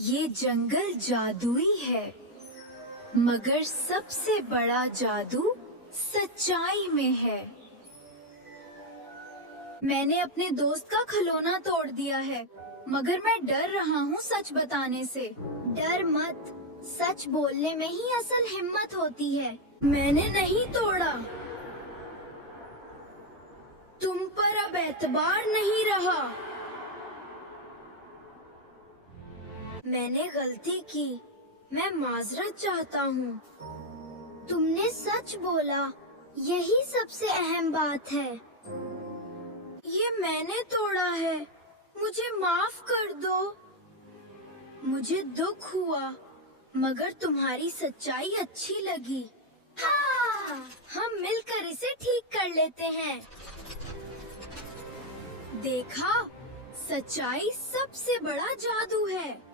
ये जंगल जादुई है, मगर सबसे बड़ा जादू सच्चाई में है। मैंने अपने दोस्त का खिलौना तोड़ दिया है, मगर मैं डर रहा हूँ सच बताने से। डर मत, सच बोलने में ही असल हिम्मत होती है। मैंने नहीं तोड़ा। तुम पर अब एतबार नहीं रहा। मैंने गलती की, मैं माजरत चाहता हूँ। तुमने सच बोला, यही सबसे अहम बात है। ये मैंने तोड़ा है, मुझे माफ कर दो। मुझे दुख हुआ, मगर तुम्हारी सच्चाई अच्छी लगी। हाँ, हम मिलकर इसे ठीक कर लेते हैं। देखा, सच्चाई सबसे बड़ा जादू है।